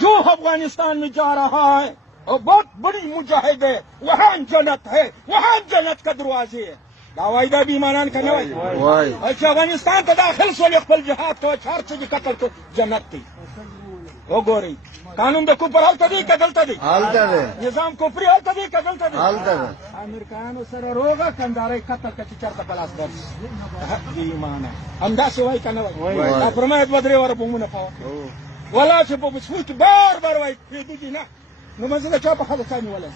जो अफगानिस्तान में जा रहा है और बहुत बड़ी मुजाहिद है, वहाँ जन्नत है, वहाँ जन्नत का दरवाजे है। दावाई दा भी ईमान का नवाई अच्छा अफगानिस्तान का दाखिल सोले खपल जहाद को चार से कतल को जन्नत थी वो गोरी कानून दे कुपर हाल तदी कदल तदी निजाम कुपरी हाल तदी कदल तदी अमेरिकानो सर रोगा कंदारे कतल का चार का बलास दर्ज ईमान अंदा सेवाई का नवाई अफरमायत बदरे वर बुमुना पाव वला से बसुत बार बार वाई फिदी ना नमज का चाप हाल सानी वाला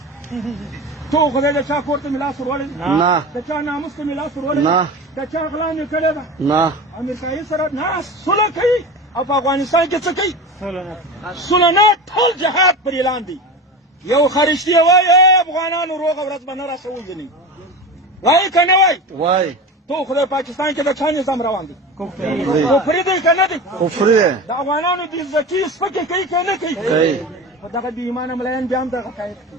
तो खुदा का चा कोर्ट मिला सुरवाले ना कचा नामुस के मिला सुरवाले ना कचा अखला निकलेगा ना अमेरिकाई सर ना सुलह कई अब अफगानिस्तान के चकई सुलना थल जहाद पर ऐलान दी यो खरिश्ती वाई अफगानान रोग औरत बना रहा सो नहीं वाई कने वाई तो खुदा पाकिस्तान के दक्षिण निजाम रवान दी कुफरी दी कने दी कुफरी अफगानान दी जकी स्पके कई कने कई खुदा का ईमान मलायन ब्याम दा कायद की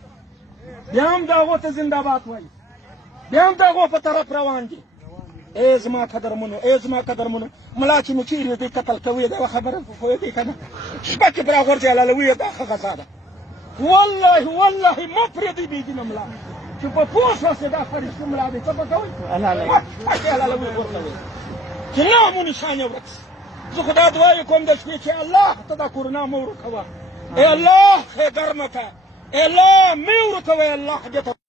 ब्याम दागो ते जिंदाबाद वाई ब्याम दागो पर तरफ रवान दी एजमा कदर मुनो मलाची मुचीर दे कतल कवी दे खबर होए दे कना शबक बरा घर चला लवी दा खसादा والله مفردي بيجي نملا شوف فوس وسدا فريش نملا دي تبقوي انا لا على لوي ورلوي كلام نشانه وركس زو خدا دعاء کوم د شپې چې الله تذکرنا مور کوا اے الله خیر مکا اے الله مور کوا الله حاجت